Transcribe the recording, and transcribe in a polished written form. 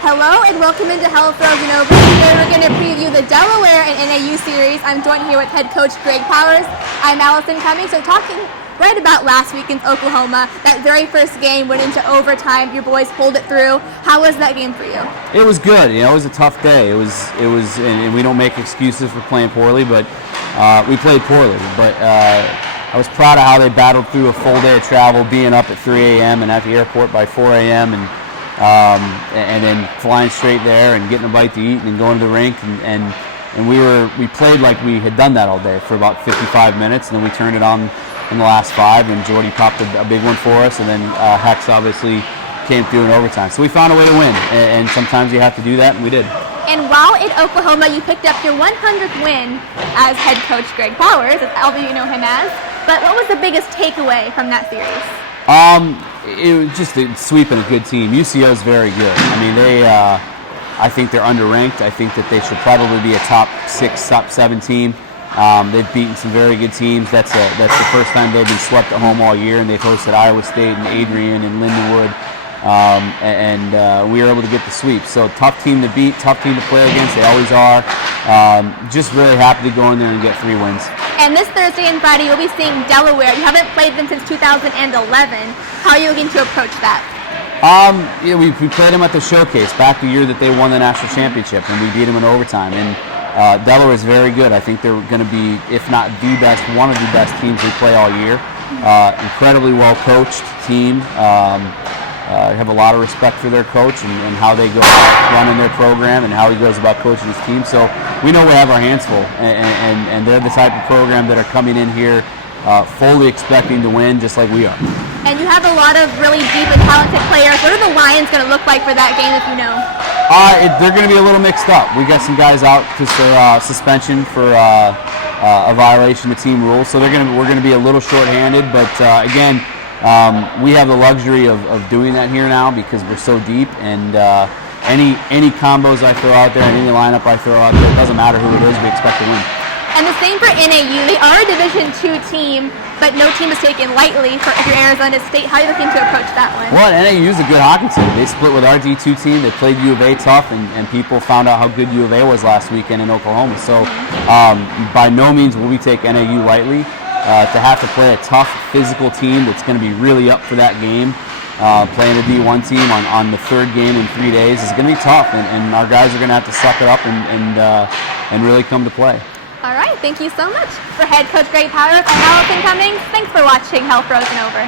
Hello and welcome into Hell Frozen Over. Today we're going to preview the Delaware and NAU series. I'm joined here with head coach Greg Powers. I'm Allyson Cummings. So talking right about last weekend's Oklahoma, that very first game went into overtime. Your boys pulled it through. How was that game for you? It was good. It was a tough day. It was, and we don't make excuses for playing poorly, but we played poorly. But I was proud of how they battled through a full day of travel, being up at 3 a.m. and at the airport by 4 a.m. and then flying straight there and getting a bite to eat and then going to the rink and we played like we had done that all day for about 55 minutes, and then we turned it on in the last 5, and Jordy popped a big one for us, and then Hex obviously came through in overtime. So we found a way to win, and sometimes you have to do that, and we did. And while in Oklahoma, you picked up your 100th win as head coach Greg Powers, as all of you know him as. But what was the biggest takeaway from that series? It was just sweeping a good team. UCO is very good. I mean, I think they're underranked. I think that they should probably be a top 6, top 7 team. They've beaten some very good teams. That's the first time they've been swept at home all year, and they've hosted Iowa State and Adrian and Lindenwood, and we were able to get the sweep. So tough team to beat, tough team to play against. They always are. Just really happy to go in there and get 3 wins. And this Thursday and Friday, you'll be seeing Delaware. You haven't played them since 2011. How are you looking to approach that? We played them at the showcase back the year that they won the national championship, and we beat them in overtime. And Delaware is very good. I think they're going to be, if not the best, one of the best teams we play all year. Incredibly well coached team. Have a lot of respect for their coach and how they go about running their program and how he goes about coaching his team. So we know we have our hands full, and they're the type of program that are coming in here fully expecting to win, just like we are. And you have a lot of really deep and talented players. What are the Lions going to look like for that game, if you know? They're going to be a little mixed up. We got some guys out because they're suspension for a violation of team rules, so we're going to be a little short-handed. But again, we have the luxury of doing that here now because we're so deep, and any combos I throw out there and any lineup I throw out there, it doesn't matter who it is, we expect to win. And the same for NAU. They are a Division II team, but no team is taken lightly for your Arizona State. How are you looking to approach that one? Well, NAU is a good hockey team. They split with our D2 team. They played U of A tough, and people found out how good U of A was last weekend in Oklahoma. So by no means will we take NAU lightly. To have to play a tough physical team that's going to be really up for that game, playing a D1 team on the 3rd game in 3 days is going to be tough, and our guys are going to have to suck it up and really come to play. All right, thank you so much. For head coach Greg Powers, I'm Allyson Cummings. Thanks for watching Hell Frozen Over.